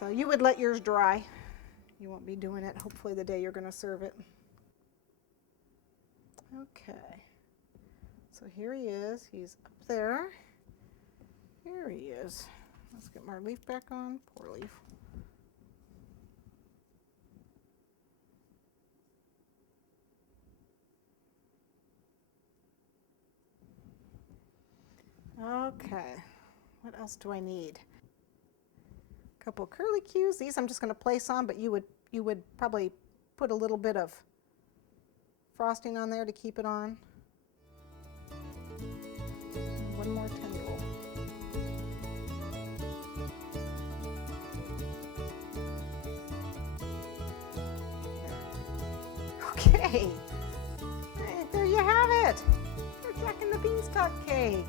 So you would let yours dry. You won't be doing it hopefully the day you're going to serve it. Okay. So here he is. He's up there. Here he is. Let's get my leaf back on. Poor leaf. Okay. What else do I need? A couple curly cues. These I'm just going to place on, but you would probably put a little bit of frosting on there to keep it on. And one more tendril. Okay, there you have it. You're Jack and the Beanstalk cake.